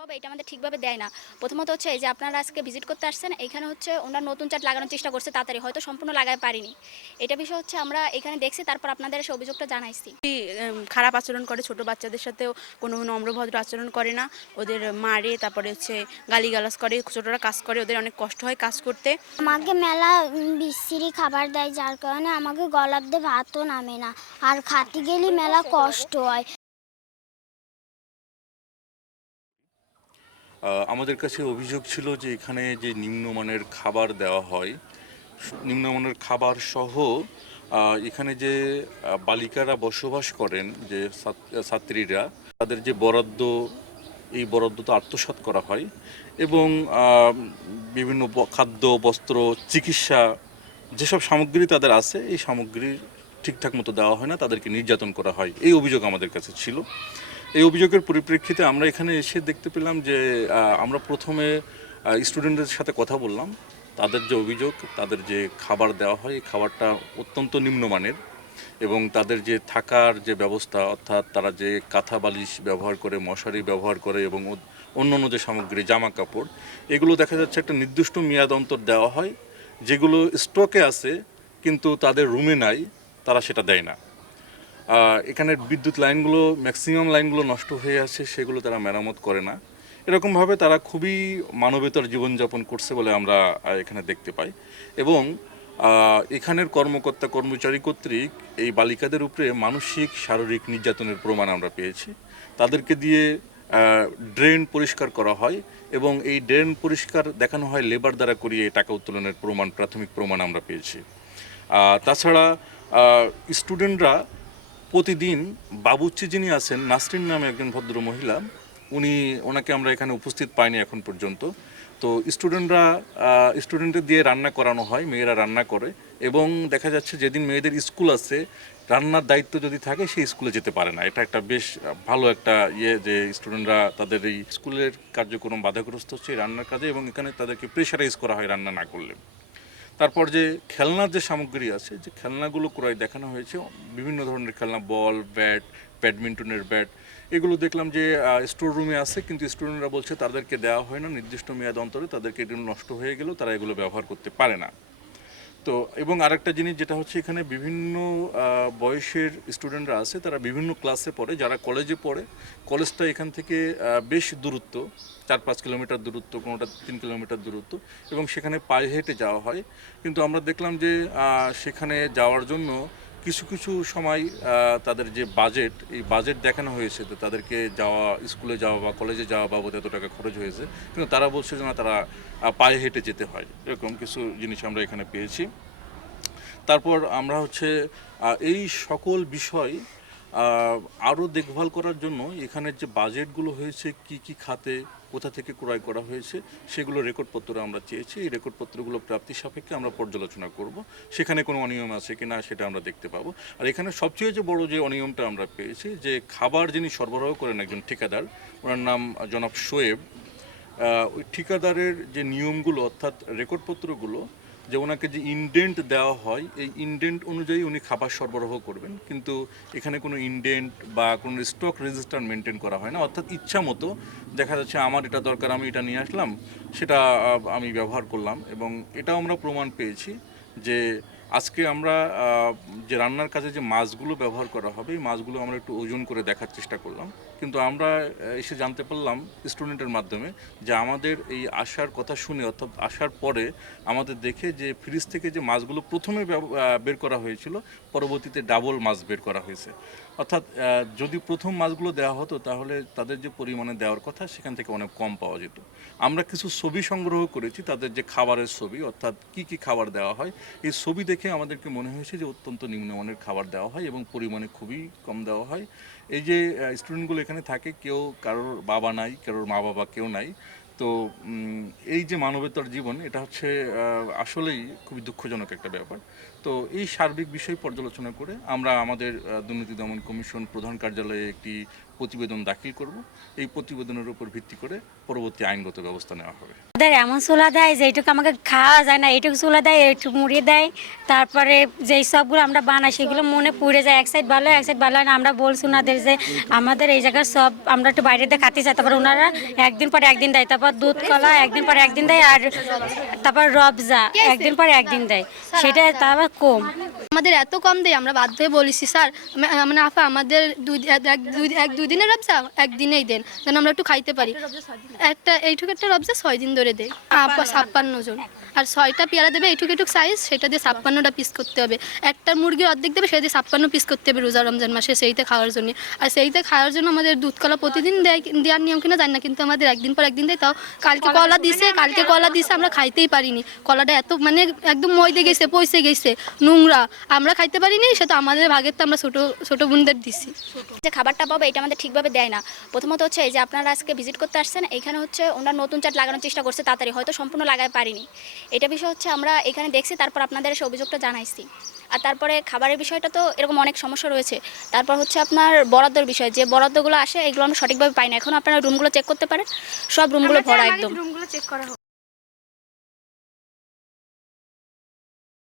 পাবো এটা আমাদের ঠিকভাবে দেয় না। প্রথমত হচ্ছে এই যে আপনারা আজকে ভিজিট করতে আসছেন এখানে হচ্ছে ওনার নতুন চাট লাগানোর চেষ্টা করছে তাড়াতাড়ি হয়তো সম্পূর্ণ লাগাতে পারিনি। এটা বিষয় হচ্ছে আমরা এখানে দেখছি তারপর আপনাদের এসে অভিযোগটা জানাইছি। খারাপ আচরণ করে ছোট বাচ্চাদের সাথেও কোনো নম্রভদ্র আচরণ করে না। ওদের মারে তারপরে হচ্ছে গালিগালাজ করে ছোটরা কাজ করে ওদের অনেক কষ্ট হয় কাজ করতে। আমাকে মেলা বিশ্রী খাবার দেয় যার কারণে আমাকে গলার দিয়ে ভাতও নামে না। আর খাতে গেলে মেলা কষ্ট হয়। আমাদের কাছে অভিযোগ ছিল যে এখানে যে নিম্নমানের খাবার দেওয়া হয়, নিম্নমানের খাবার সহ এখানে যে বালিকারা বসবাস করেন যে ছাত্রীরা, তাদের যে বরাদ্দ, এই বরাদ্দ তো আত্মসাৎ করা হয় এবং বিভিন্ন খাদ্য, বস্ত্র, চিকিৎসা, যেসব সামগ্রী তাদের আছে, এই সামগ্রী ঠিকঠাক মতো দেওয়া হয় না, তাদেরকে নির্যাতন করা হয়। এই অভিযোগ আমাদের কাছে ছিল। এই অভিযোগের পরিপ্রেক্ষিতে আমরা এখানে এসে দেখতে পেলাম যে আমরা প্রথমে স্টুডেন্টদের সাথে কথা বললাম। তাদের যে অভিযোগ, তাদের যে খাবার দেওয়া হয়, এই খাবারটা অত্যন্ত নিম্নমানের এবং তাদের যে থাকার যে ব্যবস্থা, অর্থাৎ তারা যে কাঁথা বালিশ ব্যবহার করে, মশারি ব্যবহার করে এবং ও- অন্যান্য যে সামগ্রী জামা কাপড় এগুলো দেখা যাচ্ছে একটা নির্দিষ্ট মেয়াদ অন্তর দেওয়া হয়, যেগুলো স্টকে আছে, কিন্তু তাদের রুমে নাই, তারা সেটা দেয় না। এখানের বিদ্যুৎ লাইনগুলো ম্যাক্সিমাম লাইনগুলো নষ্ট হয়ে আছে, সেগুলো তারা মেরামত করে না। এরকমভাবে তারা খুবই মানবেতর জীবনযাপন করছে বলে আমরা এখানে দেখতে পাই। এবং এখানের কর্মকর্তা কর্মচারী কর্তৃক এই বালিকাদের উপরে মানসিক, শারীরিক নির্যাতনের প্রমাণ আমরা পেয়েছি। তাদেরকে দিয়ে ড্রেন পরিষ্কার করা হয় এবং এই ড্রেন পরিষ্কার দেখানো হয় লেবার দ্বারা করিয়ে টাকা উত্তোলনের প্রমাণ, প্রাথমিক প্রমাণ আমরা পেয়েছি। তাছাড়া স্টুডেন্টরা প্রতিদিন বাবুচ্চি যিনি আছেন, নাসরিন নামে একজন ভদ্র মহিলা উনি, ওনাকে আমরা এখানে উপস্থিত পাইনি এখন পর্যন্ত। তো স্টুডেন্টরা স্টুডেন্টদের দিয়ে রান্না করানো হয়, মেয়েরা রান্না করে, এবং দেখা যাচ্ছে যেদিন মেয়েদের স্কুল আছে, রান্নার দায়িত্ব যদি থাকে, সেই স্কুলে যেতে পারে না। এটা একটা বেশ ভালো একটা ইয়ে যে স্টুডেন্টরা তাদের এই স্কুলের কার্যক্রম বাধাগ্রস্ত হচ্ছে রান্নার কাজে, এবং এখানে তাদেরকে প্রেশারাইজ করা হয় রান্না না করলে। তারপর যে খেলনার যে সামগ্রী আছে, যে খেলনাগুলো ক্রয় দেখানো হয়েছে, বিভিন্ন ধরনের খেলনা, বল, ব্যাট, ব্যাডমিন্টনের ব্যাট, এগুলো দেখলাম যে স্টোর রুমে আছে, কিন্তু স্টুডেন্টরা বলছে তাদেরকে দেওয়া হয় না, নির্দিষ্ট মেয়াদ অন্তরে তাদেরকে এগুলো নষ্ট হয়ে গেলেও তারা এগুলো ব্যবহার করতে পারে না। তো এবং আরেকটা জিনিস যেটা হচ্ছে এখানে বিভিন্ন বয়সের স্টুডেন্টরা আছে, তারা বিভিন্ন ক্লাসে পড়ে। যারা কলেজে পড়ে কলেজটা এখান থেকে বেশ দূরত্ব, চার পাঁচ কিলোমিটার দূরত্ব, কোনোটা তিন কিলোমিটার দূরত্ব এবং সেখানে পায়ে হেঁটে যাওয়া হয়। কিন্তু আমরা দেখলাম যে সেখানে যাওয়ার জন্য কিছু কিছু সময় তাদের যে বাজেট এই বাজেট দেখানো হয়েছে তো তাদেরকে যাওয়া স্কুলে যাওয়া বা কলেজে যাওয়া বাবদ এত টাকা খরচ হয়েছে। কিন্তু তারা বলছে যে না, তারা পায়ে হেঁটে যেতে হয়। এরকম কিছু জিনিস আমরা এখানে পেয়েছি। তারপর আমরা হচ্ছে এই সকল বিষয় আরও দেখভাল করার জন্য এখানের যে বাজেটগুলো হয়েছে, কি কি খাতে, কোথা থেকে ক্রয় করা হয়েছে, সেগুলো রেকর্ডপত্র আমরা চেয়েছি। এই রেকর্ডপত্রগুলো প্রাপ্তি সাপেক্ষে আমরা পর্যালোচনা করব, সেখানে কোনো অনিয়ম আছে কি না সেটা আমরা দেখতে পাবো। আর এখানে সবচেয়ে যে বড় যে অনিয়মটা আমরা পেয়েছি, যে খাবার যিনি সরবরাহ করেন একজন ঠিকাদার, ওনার নাম জনাব শোয়েব ওই ঠিকাদারের যে নিয়মগুলো অর্থাৎ রেকর্ডপত্রগুলো যে ওনাকে যে ইনডেন্ট দেওয়া হয়, এই ইনডেন্ট অনুযায়ী উনি খাবার সরবরাহ করবেন। কিন্তু এখানে কোনো ইনডেন্ট বা কোনো স্টক রেজিস্টার মেনটেন করা হয় না। অর্থাৎ ইচ্ছা মতো দেখা যাচ্ছে আমার এটা দরকার, আমি এটা নিয়ে আসলাম, সেটা আমি ব্যবহার করলাম। এবং এটাও আমরা প্রমাণ পেয়েছি যে আজকে আমরা যে রান্নার কাজে যে মাছগুলো ব্যবহার করা হবে, এই মাছগুলো আমরা একটু ওজন করে দেখার চেষ্টা করলাম। কিন্তু আমরা এসে জানতে পারলাম স্টুডেন্টের মাধ্যমে যে আমাদের এই আসার কথা শুনে অর্থাৎ আসার পরে আমাদের দেখে যে ফ্রিজ থেকে যে মাছগুলো প্রথমে বের করা হয়েছিল, পরবর্তীতে ডাবল মাছ বের করা হয়েছে। অর্থাৎ যদি প্রথম মাছগুলো দেওয়া হতো, তাহলে তাদের যে পরিমাণে দেওয়ার কথা, সেখান থেকে অনেক কম পাওয়া যেত। আমরা কিছু ছবি সংগ্রহ করেছি, তাদের যে খাবারের ছবি, অর্থাৎ কি কি খাবার দেওয়া হয়, এই ছবি দেখে আমাদেরকে মনে হয়েছে যে অত্যন্ত নিম্নমানের খাবার দেওয়া হয় এবং পরিমাণে খুবই কম দেওয়া হয়। এই যে স্টুডেন্টগুলো এখানে থাকে, কেউ কারোর বাবা নাই, কারোর মা বাবা কেউ নাই। তো এই যে মানবতার জীবন, এটা হচ্ছে আসলেই খুবই দুঃখজনক একটা ব্যাপার। তো এই সার্বিক বিষয় পর্যালোচনা করে আমরা আমাদের দুর্নীতি দমন কমিশন প্রধান কার্যালয়ে একটি প্রতিবেদন দাখিল করব। এই প্রতিবেদনের উপর ভিত্তি করে পরবর্তী আইনগত ব্যবস্থা নেওয়া হবে। ওদের এমন চুলা দেয় যে এইটুকু আমাকে খাওয়া যায় না এইটুকু চুলা দেয় এইটুকু মুড়ি দেয়, তারপরে যেই সবগুলো আমরা বানাই সেগুলো মনে পুড়ে যায়, এক সাইড ভালো এক সাইড ভালো না। আমরা বলছি ওনাদের যে আমাদের এই জায়গার সব আমরা একটু বাইরে দিয়ে খাতে চাই, তারপর ওনারা একদিন পর একদিন দেয়, তারপর দুধ কলা একদিন পর একদিন দেয়, আর তারপর রবজা একদিন পর একদিন দেয়। সেটা তারপর কম। আমাদের এত কম দেয় আমরা বাধ্য হয়ে বলেছি স্যার মানে আপা আমাদের দুই এক- দুই এক দুই দিনের রবজা একদিনেই দেন যেন আমরা একটু খাইতে পারি। একটা এইটুকু একটা রবজা ছয় দিন ধরে দেয় আপা ছাপ্পান্ন জন। আর ছয়টা পেয়ারা দেবে এইটুকু এইটুকু সাইজ সেটা দিয়ে ছাপ্পান্নটা পিস করতে হবে। একটা মুরগির অর্ধেক দেবে সেটা দিয়ে ছাপ্পান্ন পিস করতে হবে রোজা রমজান মাসে সেইতে খাওয়ার জন্য। আর সেইতে খাওয়ার জন্য আমাদের দুধ কলা প্রতিদিন দেয় দেওয়ার নিয়ম কিনা জানি না কিন্তু আমাদের একদিন পর একদিন দেয় তাও কালকে কলা দিছে কালকে কলা দিছে আমরা খাইতেই পারিনি। কলাটা এত মানে একদম ময়দে গেছে পয়সে গেছে নোংরা। আমরা খাইতে পারিনি সেটা আমাদের ভাগের তো আমরা ছোটো ছোটো বোনদের দিছি। যে খাবারটা পাবো এটা আমাদের ঠিকভাবে দেয় না। প্রথমত হচ্ছে এই যে আপনারা আজকে ভিজিট করতে আসছেন এখানে হচ্ছে ওনার নতুন চাট লাগানোর চেষ্টা করছে তাড়াতাড়ি হয়তো সম্পূর্ণ লাগাই পারিনি। এটা বিষয় হচ্ছে আমরা এখানে দেখছি তারপর আপনাদের এসে অভিযোগটা জানাইছি। আর তারপরে খাবারের বিষয়টা তো এরকম অনেক সমস্যা রয়েছে। তারপর হচ্ছে আপনার বরাদ্দর বিষয় যে বরাদ্দগুলো আসে এগুলো আমরা সঠিকভাবে পাই না। এখন আপনারা রুমগুলো চেক করতে পারেন। সব রুমগুলো ভরা একদম। রুমগুলো চেক করা